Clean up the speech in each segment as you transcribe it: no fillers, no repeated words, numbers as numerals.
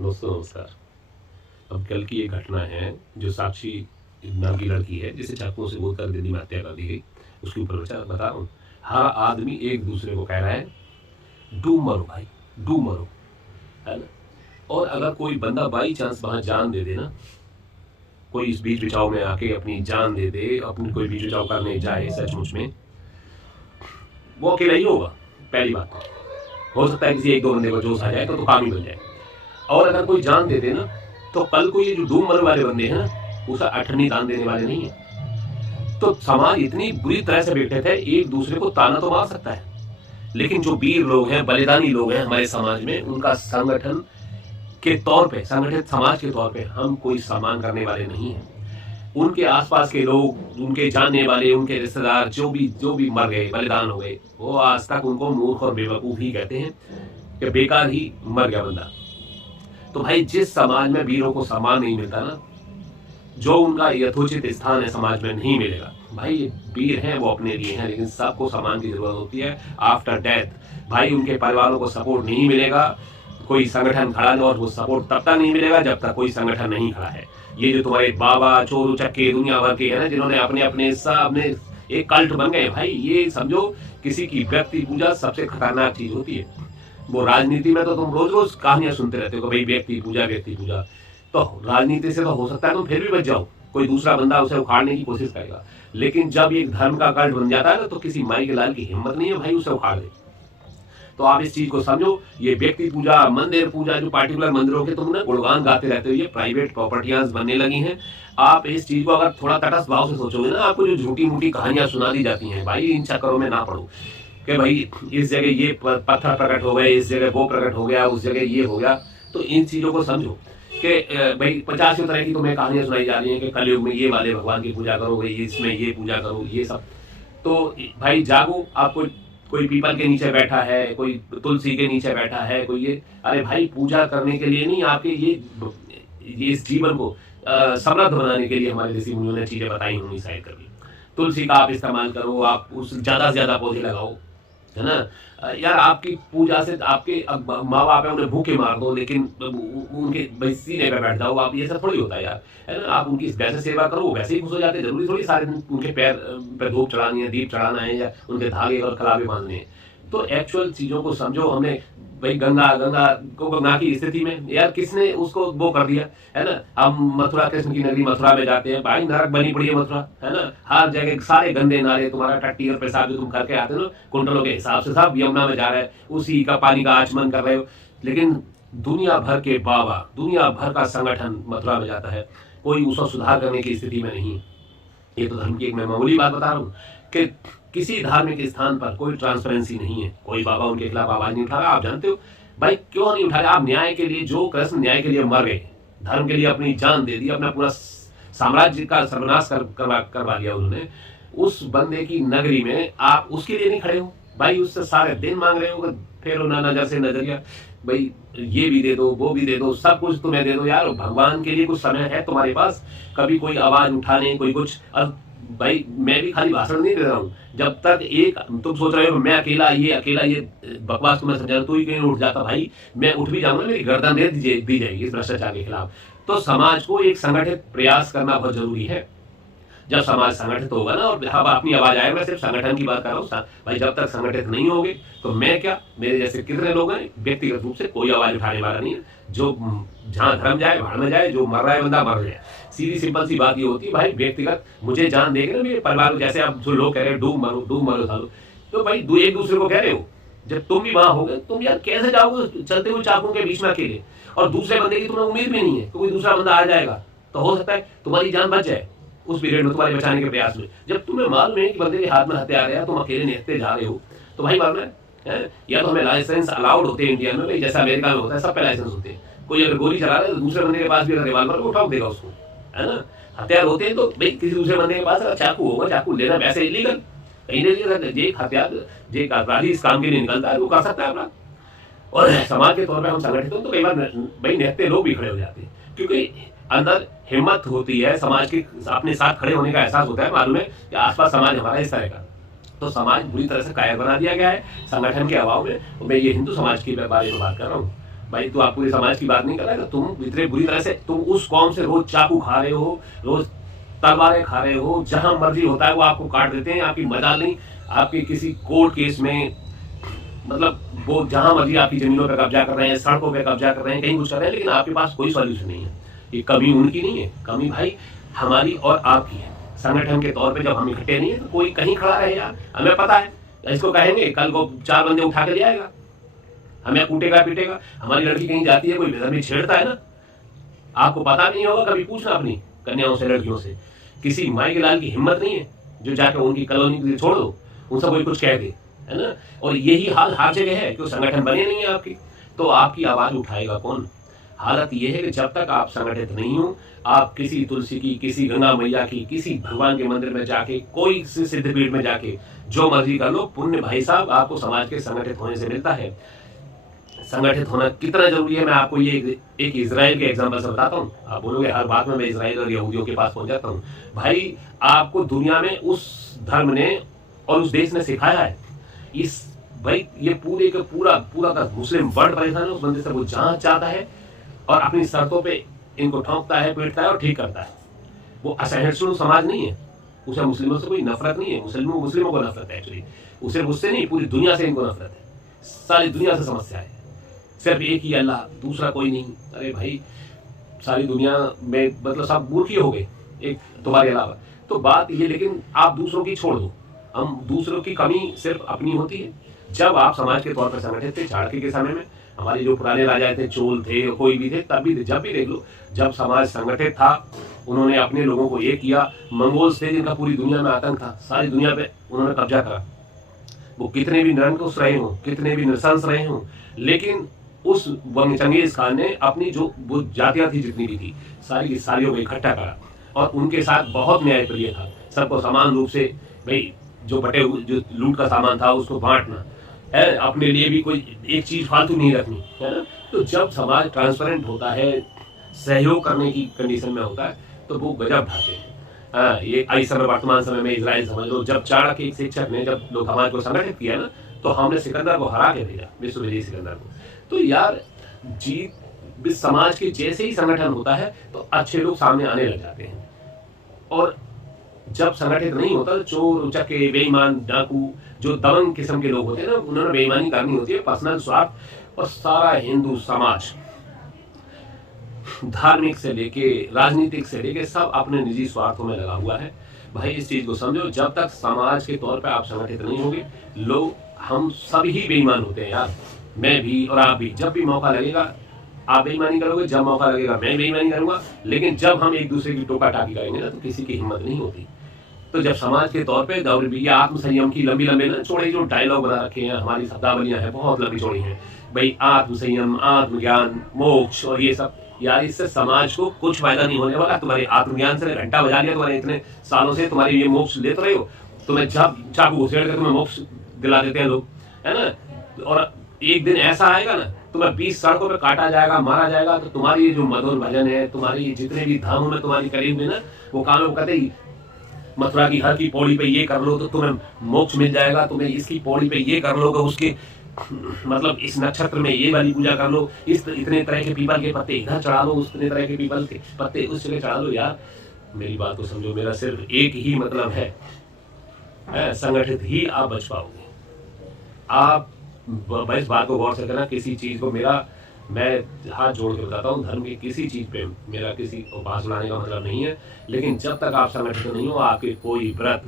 दोस्तों नमस्कार। अब कल की एक घटना है जो साक्षी नाम की लड़की है जिसे चाकुओं से गोद कर दिल्ली में हत्या कर दी गई। उसके ऊपर बता रहा हूँ, हर आदमी एक दूसरे को कह रहा है डूब मरो भाई, डूब मरो, है ना। और अगर कोई बंदा बाई चांस वहां जान दे दे ना, कोई इस बीच बचाव में आके अपनी जान दे दे, अपनी कोई बीच बचाव करने जाए, सचमुच में वो अकेला ही होगा। पहली बात हो सकता है किसी एक दो बंदे को जोश आ जाए तो काम ही बन जाए। और अगर कोई जान दे दे ना, तो कल को ये जो डूब मरने वाले बंदे हैं ना, उसे अठन्नी दान देने वाले नहीं है। तो समाज इतनी बुरी तरह से बैठे थे, एक दूसरे को ताना तो मार सकता है, लेकिन जो वीर लोग हैं, बलिदानी लोग हैं हमारे समाज में, उनका संगठन के तौर पे, संगठित समाज के तौर पे हम कोई सम्मान करने वाले नहीं हैं। उनके आसपास के लोग, उनके जानने वाले, उनके रिश्तेदार जो भी मर गए, बलिदान हो गए, वो आज तक उनको मूर्ख और बेवकूफ ही कहते हैं कि बेकार ही मर गया बंदा। तो भाई जिस समाज में वीरों को सम्मान नहीं मिलता ना, जो उनका यथोचित स्थान है समाज में नहीं मिलेगा। भाई वीर हैं वो अपने लिए हैं, लेकिन सबको सम्मान की जरूरत होती है आफ्टर डेथ। भाई उनके परिवारों को सपोर्ट नहीं मिलेगा, कोई संगठन खड़ा नहीं, और वो सपोर्ट तब तक नहीं मिलेगा जब तक कोई संगठन नहीं खड़ा है। ये जो तुम्हारे बाबा चोरू चक्के दुनिया भर के है ना, जिन्होंने अपने अपने अपने एक कल्ट बन गए, भाई ये समझो किसी की व्यक्ति पूजा सबसे खतरनाक चीज होती है। वो राजनीति में तो तुम रोज रोज कहानियां सुनते रहते हो कि भाई व्यक्ति पूजा, व्यक्ति पूजा। तो राजनीति से तो हो सकता है तुम फिर भी बच जाओ, कोई दूसरा बंदा उसे उखाड़ने की कोशिश करेगा, लेकिन जब एक धर्म का कल्ट बन जाता है ना, तो किसी माई के लाल की हिम्मत नहीं है भाई उसे उखाड़ दे। तो आप इस चीज को समझो, ये व्यक्ति पूजा, मंदिर पूजा, जो पार्टिकुलर मंदिरों के तुम ना गुणगान गाते रहते हो, ये प्राइवेट प्रॉपर्टियां बनने लगी हैं। आप इस चीज को अगर थोड़ा तटस्थ भाव से सोचोगे ना, आपको जो झूठी मूठी कहानियां सुना दी जाती हैं, भाई इन चक्करों में ना पड़ो कि भाई इस जगह ये पत्थर प्रकट हो गए, इस जगह वो प्रकट हो गया, उस जगह ये हो गया। तो इन चीजों को समझो कि भाई 50 तरह की तुम्हें कहानियां सुनाई जा रही हैं कि कलयुग में ये वाले भगवान की पूजा करो, भाई इसमें ये पूजा करो, ये सब। तो भाई जागो, आपको कोई पीपल के नीचे बैठा है, कोई तुलसी के नीचे बैठा है, कोई ये, अरे भाई पूजा करने के लिए नहीं, आपके ये इस जीवन को समृद्ध बनाने के लिए हमारे ऋषि मुनियों ने चीजें बताई होंगी शायद कभी। तुलसी का आप इस्तेमाल करो, आप उस ज्यादा से ज्यादा पौधे लगाओ, है ना यार। आपकी पूजा से आपके माँ बाप है, उन्हें भूखे मार दो, लेकिन उनके सीने पे बैठ जाओ आप, ये सब थोड़ी होता है यार, है ना। आप उनकी वैसे सेवा करो, वैसे ही खुश हो जाते। जरूरी थोड़ी सारे दिन उनके पैर पे धूप चढ़ानी है, दीप चढ़ाना है, या उनके धागे और कलावे बांधने हैं। तो एक्चुअल चीजों को समझो। हमने भाई गंगा की स्थिति में यार किसने उसको वो कर दिया, है ना। हम मथुरा, कृष्ण की नगरी मथुरा में जाते हैं, भाई नरक बनी पड़ी है मथुरा, है ना। हर जगह सारे गंदे नाले, तुम्हारा टट्टी और पेशाब जो तुम करके आते हो ना कुंटलों के हिसाब से, सब यमुना में जा रहा है, उसी का पानी का आचमन कर रहे हो। लेकिन दुनिया भर के बाबा, दुनिया भर का संगठन मथुरा में जाता है, कोई उसका सुधार करने की स्थिति में नहीं। ये तो धर्म की एक मैं मामूली बात बता रहा हूँ कि किसी धार्मिक स्थान पर कोई ट्रांसपेरेंसी नहीं है, कोई बाबा उनके खिलाफ आवाज नहीं उठा रहा। आप जानते हो भाई क्यों नहीं उठा रहे? आप न्याय के लिए, जो कृष्ण न्याय के लिए मर गए, धर्म के लिए अपनी जान दे दी, अपना पूरा साम्राज्य का सर्वनाश करवा दिया उन्होंने, उस बंदे की नगरी में आप उसके लिए नहीं खड़े हो भाई। उससे सारे दिन मांग रहे हो, फिर ना नजर से नजरिया, भाई ये भी दे दो, वो भी दे दो, सब कुछ तुम्हें दे दो यार। भगवान के लिए कुछ समय है तुम्हारे पास, कभी कोई आवाज उठाने, कोई कुछ। भाई मैं भी खाली भाषण नहीं दे रहा हूँ, जब तक एक तुम सोच रहे हो मैं अकेला ये बकवास तुम्हें समझा, तू ही कहीं उठ जाता, भाई मैं उठ भी जाऊंगा, मेरी गर्दन दे दी जाएगी इस भ्रष्टाचार के खिलाफ। तो समाज को एक संगठित प्रयास करना बहुत जरूरी है। जब समाज संगठित होगा ना, और हम अपनी आवाज आएगा, मैं सिर्फ संगठन की बात कर रहा हूँ भाई। जब तक संगठित नहीं होंगे तो मैं क्या, मेरे जैसे कितने लोग हैं, व्यक्तिगत रूप से कोई आवाज उठाने वाला नहीं है। जो जहां धर्म जाए भाड़ में जाए, जो मर रहा है बंदा मर जाए। सीधी सिंपल सी बात ये होती है भाई, व्यक्तिगत मुझे जान देंगे ना मेरे परिवार को, जैसे आप जो लोग कह रहे हैं डूब मरो सालो, तो भाई एक दूसरे को कह रहे हो, जब तुम भी वहां होगे, तुम यार कैसे जाओगे चलते हुए चाकुओं के बीच में अकेले, और दूसरे बंदे की तुम्हें उम्मीद भी नहीं है, तो कोई दूसरा बंदा आ जाएगा तो हो सकता है तुम्हारी जान बच जाए उस पीरियड में, तुम्हारे बचाने के प्रयास में। जब तुम्हें मालूम है कि बंदे के हाथ में हथियार है, तुम अकेले निहत्ते जा रहे हो, तो भाई मालूम है या तो हमें लाइसेंस अलाउड होते हैं इंडिया में, जैसा अमेरिका में होता है, सब पे लाइसेंस होते हैं। कोई अगर गोली चला रहा है तो दूसरे बंदे के पास भी अगर रिवाल्वर उठा देगा उसको, है ना। हथियार होते हैं तो भाई किसी दूसरे बंदे के पास अगर चाकू होगा, चाकू लेना वैसे इलीगल कहीं नहीं, जे हथियार जे अपराधी इस काम के लिए निकलता है वो कर सकता है अपना। और समाज के तौर पर हम संगठित हो तो कई बार भाई निहत्ते लोग भी खड़े हो जाते हैं, क्योंकि अंदर हिम्मत होती है, समाज के अपने साथ खड़े होने का एहसास होता है, मालूम है कि आसपास समाज हमारा इस तरह का। तो समाज बुरी तरह से कायर बना दिया गया है संगठन के अभाव में। मैं ये हिंदू समाज के बारे में बात कर रहा हूँ। भाई तो आप पूरे समाज की बात नहीं कर रहे, तो तुम इतने बुरी तरह से तुम उस कौम से रोज चाकू खा रहे हो, रोज तलवारें खा रहे हो, जहां मर्जी होता है वो आपको काट देते हैं, आपकी मजाल नहीं, आपके किसी कोर्ट केस में, मतलब वो जहां मर्जी आपकी जमीनों पर कब्जा कर रहे हैं, सड़कों पर कब्जा कर रहे हैं, कहीं कुछ कर रहे हैं, लेकिन आपके पास कोई सॉल्यूशन नहीं है। ये कमी उनकी नहीं है, कमी भाई हमारी और आपकी है। संगठन के तौर पे जब हम इकट्ठे नहीं है तो कोई कहीं खड़ा रहे यार, हमें पता है इसको कहेंगे, कल को 4 बंदे उठा के ले आएगा, हमें कूटेगा पीटेगा। हमारी लड़की कहीं जाती है, कोई बेदर्मी छेड़ता है ना, आपको पता नहीं होगा, कभी पूछना अपनी कन्याओं से, लड़कियों से, किसी माई के लाल की हिम्मत नहीं है जो जाकर उनकी कॉलोनी के लिए छोड़ दो, उनसे कोई कुछ कह दे, है ना। और यही हाल हर जगह है, क्यों संगठन बने नहीं है आपकी, तो आपकी आवाज उठाएगा कौन। हालत यह है कि जब तक आप संगठित नहीं हो, आप किसी तुलसी की, किसी गंगा मैया की, किसी भगवान के मंदिर में जाके, कोई सिद्धपीठ में जाके जो मर्जी कर लो, पुण्य भाई साहब आपको समाज के संगठित होने से मिलता है। संगठित होना कितना जरूरी है, मैं आपको ये एक इजराइल के एग्जांपल से बताता हूँ। आप बोलोगे हर बात में मैं इजराइल और यहूदियों के पास पहुंच जाता हूँ। भाई आपको दुनिया में उस धर्म ने और उस देश ने सिखाया है, इस भाई ये पूरे का पूरा का मुस्लिम वर्ल्ड परेशान है उस बंदे से, वो जहां चाहता है और अपनी शर्तों पे इनको ठोंकता है, पीटता है और ठीक करता है। वो असहिष्णु समाज नहीं है, उसे मुस्लिमों से कोई नफरत नहीं है, मुस्लिमों को नफरत है एक्चुअली, उसे मुझसे नहीं, पूरी दुनिया से इनको नफरत है, सारी दुनिया से समस्या है, सिर्फ एक ही अल्लाह, दूसरा कोई नहीं। अरे भाई सारी दुनिया में मतलब सब मूर्ख ही हो गए एक तुम्हारे अलावा, तो बात ये, लेकिन आप दूसरों की छोड़ दो, हम दूसरों की कमी सिर्फ अपनी होती है। जब आप समाज के तौर पर संगठित थे, चाणक्य के समय में हमारे जो पुराने राजा थे, चोल थे, कोई भी थे, तब भी जब भी देख लो, जब समाज संगठित था, उन्होंने अपने लोगों को एक किया। मंगोल्स थे जिनका पूरी दुनिया में आतंक था, सारी दुनिया पे उन्होंने कब्जा करा, वो कितने भी निरंकुश रहे हों, कितने भी नृशंस रहे हों, लेकिन उस चंगेज खान ने अपनी जो वो जातियां थी जितनी भी थी, सारी की सारियों को इकट्ठा करा और उनके साथ बहुत न्यायप्रिय था, सबको समान रूप से भाई जो बटे हुए जो लूट का सामान था उसको बांटना है, अपने लिए भी कोई एक चीज फालतू नहीं रखनी, है ना। तो जब समाज ट्रांसपेरेंट होता है, सहयोग करने की कंडीशन में होता है, तो वो गजब ढाते हैं। ये इस समय वर्तमान समय में इजराइल समझ लो, जब चाणक्य एक शिक्षक ने जब लोग समाज को संगठित किया ना, तो हमने सिकंदर को हरा के भेजा, विश्व विजयी सिकंदर को। तो यार जीत समाज के जैसे ही संगठन होता है तो अच्छे लोग सामने आने लग जाते हैं, और जब संगठित नहीं होता तो चोर उचक्के बेईमान डाकू जो दबंग किस्म के लोग होते हैं ना, उन्होंने बेईमानी करनी होती है, पर्सनल स्वार्थ, और सारा हिंदू समाज धार्मिक से लेके राजनीतिक से लेके सब अपने निजी स्वार्थों में लगा हुआ है। भाई इस चीज को समझो, जब तक समाज के तौर पे आप संगठित नहीं होंगे, लोग हम सभी बेईमान होते हैं यार, मैं भी और आप भी। जब भी मौका लगेगा आप बेईमानी करोगे, जब मौका लगेगा मैं बेईमानी करूंगा, लेकिन जब हम एक दूसरे की टोका टाकी करेंगे ना तो किसी की हिम्मत नहीं होती। तो जब समाज के तौर पे ये आत्मसंयम की लंबी लंबी ना चौड़े जो डायलॉग बना रखे हैं, हमारी शब्दावलियां हैं बहुत लंबी चौड़ी हैं भाई, आत्मसंयम, आत्मज्ञान, मोक्ष और ये सब, यार इससे समाज को कुछ फायदा नहीं होने वाला। तुम्हारे आत्मज्ञान से घंटा बजा लिया तुम्हारे इतने सालों से, तुम्हारे ये मोक्ष लेते रहे हो, तुम्हें जब चाकू घुसेड़ के तुम्हें मोक्ष दिला देते हैं लोग, है ना। और एक दिन ऐसा आएगा ना, तुम्हें 20 सड़कों पे काटा जाएगा, मारा जाएगा, तो तुम्हारी ये जो मधुर भजन है, तुम्हारी जितने भी धामों में तुम्हारी करीब में ना, वो कानों कहते ही मथुरा की हर की पौड़ी पे ये कर लो तो तुम्हें मोक्ष मिल जाएगा, तुम्हें इसकी पौड़ी पे ये कर लो, उसके मतलब इस नक्षत्र में ये वाली पूजा कर लो, इस इतने तरह के पीपल के पत्ते इधर चढ़ा लो, उतने तरह के पीपल के पत्ते उस जगह चढ़ा लो। यार मेरी बात को समझो, मेरा सिर्फ एक ही मतलब है, संगठित ही आप बच पाओगे। आप इस बात को गौर से करना, किसी चीज को मैं हाथ जोड़ के बताता हूँ, धर्म की किसी चीज पे मेरा किसी उपास लाने का मतलब नहीं है, लेकिन जब तक आप संगठित नहीं हो, आपके कोई व्रत,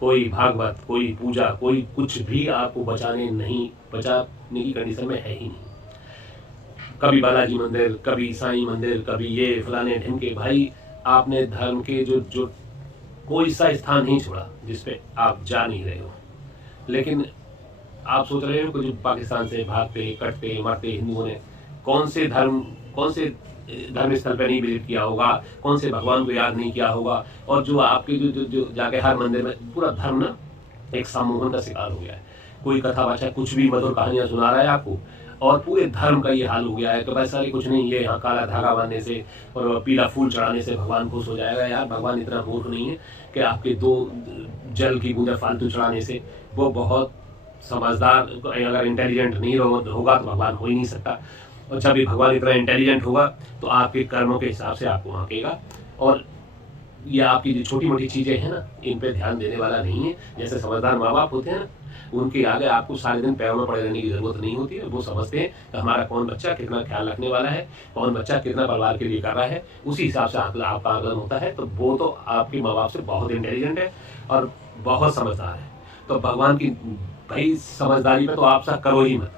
कोई भागवत, कोई पूजा, कोई कुछ भी आपको बचाने की कंडीशन में है ही नहीं। कभी बालाजी मंदिर, कभी साईं मंदिर, कभी ये फलाने ढिमके, भाई आपने धर्म के जो कोई सा स्थान नहीं छोड़ा जिसपे आप जा नहीं रहे हो। लेकिन आप सोच रहे हो कि जो पाकिस्तान से भागते कटते मरते हिंदुओं ने कौन से धर्म स्थल पे नहीं विजिट किया होगा, कौन से भगवान को याद नहीं किया होगा, और जो आपके जो जाके हर मंदिर में पूरा धर्म ना एक सम्मोहन का शिकार हो गया है। कोई कथा वाचा कुछ भी मधुर कहानियां सुना रहा है आपको, और पूरे धर्म का ये हाल हो गया है कि भाई सारी कुछ नहीं, ये यहाँ काला धागा बांधने से और पीला फूल चढ़ाने से भगवान खुश हो जाएगा। यार भगवान इतना मूर्ख नहीं है कि आपके 2 जल की बूंदे फालतू चढ़ाने से, वो बहुत समझदार, अगर इंटेलिजेंट नहीं होगा तो भगवान हो ही नहीं सकता। और जब भी भगवान इतना इंटेलिजेंट होगा तो आपके कर्मों के हिसाब से आपको आंकेगा। और ये आपकी जो छोटी मोटी चीज़ें हैं ना, इन पे ध्यान देने वाला नहीं है। जैसे समझदार माँ बाप होते हैं ना, उनके आगे आपको सारे दिन पैरों में पड़े रहने की ज़रूरत नहीं होती है। वो समझते हैं कि हमारा कौन बच्चा कितना ख्याल रखने वाला है, कौन बच्चा कितना परिवार के लिए कर रहा है, उसी हिसाब से आपका आकलन होता है। तो वो तो आपके माँ बाप से बहुत इंटेलिजेंट है और बहुत समझदार है। तो भगवान की भाई समझदारी में तो आप सब करो ही मत।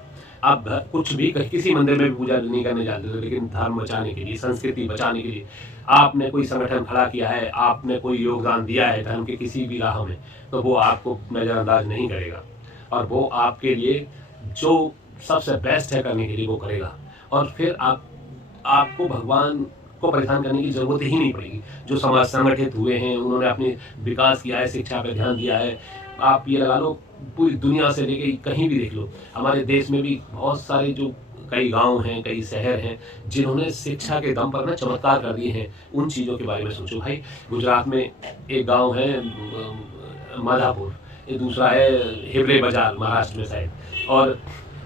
आप कुछ भी किसी मंदिर में भी पूजा नहीं करने जाते थे, लेकिन धर्म बचाने के लिए, संस्कृति बचाने के लिए आपने कोई संगठन खड़ा किया है, आपने कोई योगदान दिया है धर्म के किसी भी राह में, तो वो आपको नज़रअंदाज नहीं करेगा और वो आपके लिए जो सबसे बेस्ट है करने के लिए वो करेगा। और फिर आपको भगवान को परेशान करने की ज़रूरत ही नहीं पड़ेगी। जो समाज संगठित हुए हैं, उन्होंने अपने विकास किया है, शिक्षा पे ध्यान दिया है। आप ये लगा लो, पूरी दुनिया से लेके कहीं भी देख लो, हमारे देश में भी बहुत सारे जो कई गांव हैं, कई शहर हैं, जिन्होंने शिक्षा के दम पर ना चमत्कार कर दिए हैं। उन चीज़ों के बारे में सोचो भाई। गुजरात में एक गांव है माधापुर, ये दूसरा है हिवरे बाजार महाराष्ट्र में शायद। और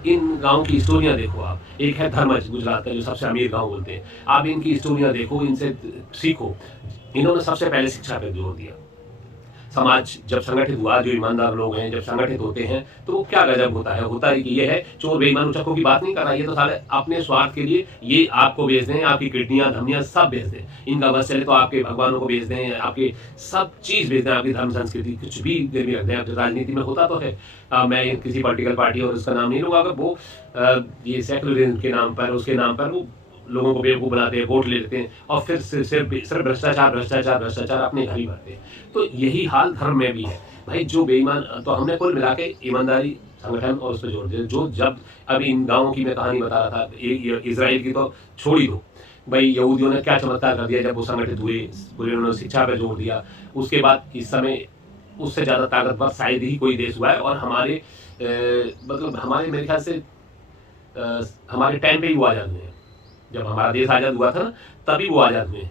इन गाँव की स्टोरियाँ देखो आप। एक है धर्मज गुजरात का, जो सबसे अमीर गाँव बोलते हैं। आप इनकी स्टोरियाँ देखो, इनसे सीखो। इन्होंने सबसे पहले शिक्षा पर जोर दिया। समाज जब संगठित हुआ, जो ईमानदार लोग हैं जब संगठित होते हैं तो वो क्या गजब होता है। होता है कि ये है चोर बेईमान उचक्कों की बात नहीं कर रहा, ये तो सारे अपने स्वार्थ के लिए ये आपको बेच दें, आपकी किडनियां धमनियां सब बेच दें। इनका बस चले तो आपके भगवानों को बेच दें, आपके सब चीज़ बेच दें, आपकी धर्म संस्कृति कुछ भी गिरवी रख दें। राजनीति में होता तो है। मैं किसी पॉलिटिकल पार्टी और उसका नाम नहीं लूँगा, अगर वो ये सेक्युलरिज्म के नाम पर, उसके नाम पर वो लोगों को बेवकूफ़ बनाते हैं, वोट ले लेते हैं और फिर सिर्फ भ्रष्टाचार अपने घर ही भरते हैं। तो यही हाल धर्म में भी है भाई। जो बेईमान, तो हमने कुल मिला के ईमानदारी, संगठन और उस पर जोर दिया। जो जब अभी इन गाँवों की मैं कहानी बता रहा था, इजराइल की तो छोड़ ही दो भाई, यहूदियों ने क्या चमत्कार कर दिया जब वो संगठित हुए, पूरे उन्होंने शिक्षा पर जोर दिया। उसके बाद इस समय उससे ज़्यादा ताकतवर शायद ही कोई देश हुआ है। और हमारे मतलब हमारे मेरे ख्याल से हमारे टाइम पे ही वो आज़ाद हुए हैं। जब हमारा देश आज़ाद हुआ था ना, तभी वो आज़ाद हुए हैं।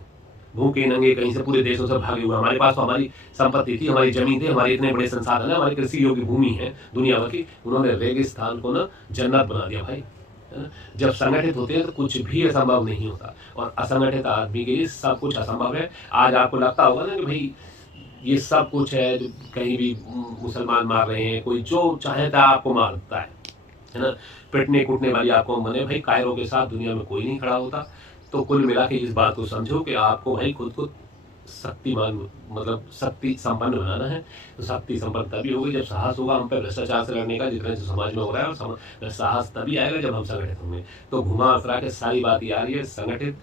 भूखे नंगे कहीं से पूरे देशों से भागे हुए। हमारे पास तो हमारी संपत्ति थी, हमारी जमीन थी, हमारे इतने बड़े संसाधन है, हमारी कृषि योग्य भूमि है दुनिया भर की। उन्होंने रेगिस्तान को ना जन्नत बना दिया भाई। जब संगठित होते हैं तो कुछ भी असंभव नहीं होता, और असंगठित आदमी के लिए सब कुछ असंभव है। आज आपको लगता होगा ना कि भाई ये सब कुछ है, जो कहीं भी मुसलमान मार रहे हैं, कोई जो चाहता है आपको मारता है ना, पिटने कूटने वाली आपको मने। भाई कायरों के साथ दुनिया में कोई नहीं खड़ा होता। तो कुल मिला के इस बात को समझो कि आपको भाई खुद को शक्तिमान, मतलब शक्ति संपन्न बनाना है। तो शक्ति संपन्न तभी होगी जब साहस होगा हम पे भ्रष्टाचार से लड़ने का, जितना जो समाज में हो रहा है। और साहस तभी आएगा जब हम संगठित होंगे। तो घुमा फिरा के सारी बात ये आ रही है, संगठित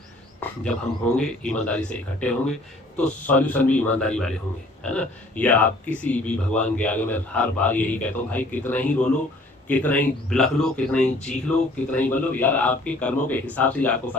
जब हम होंगे, ईमानदारी से इकट्ठे होंगे, तो सॉल्यूशन भी ईमानदारी वाले होंगे, है ना। या आप किसी भी भगवान के आगे, मैं हर बार यही कहता हूँ भाई, कितना ही रो लो, कितना ही बिलख लो, कितना ही चीख लो, कितना ही बोलो, यार आपके कर्मों के हिसाब से आपको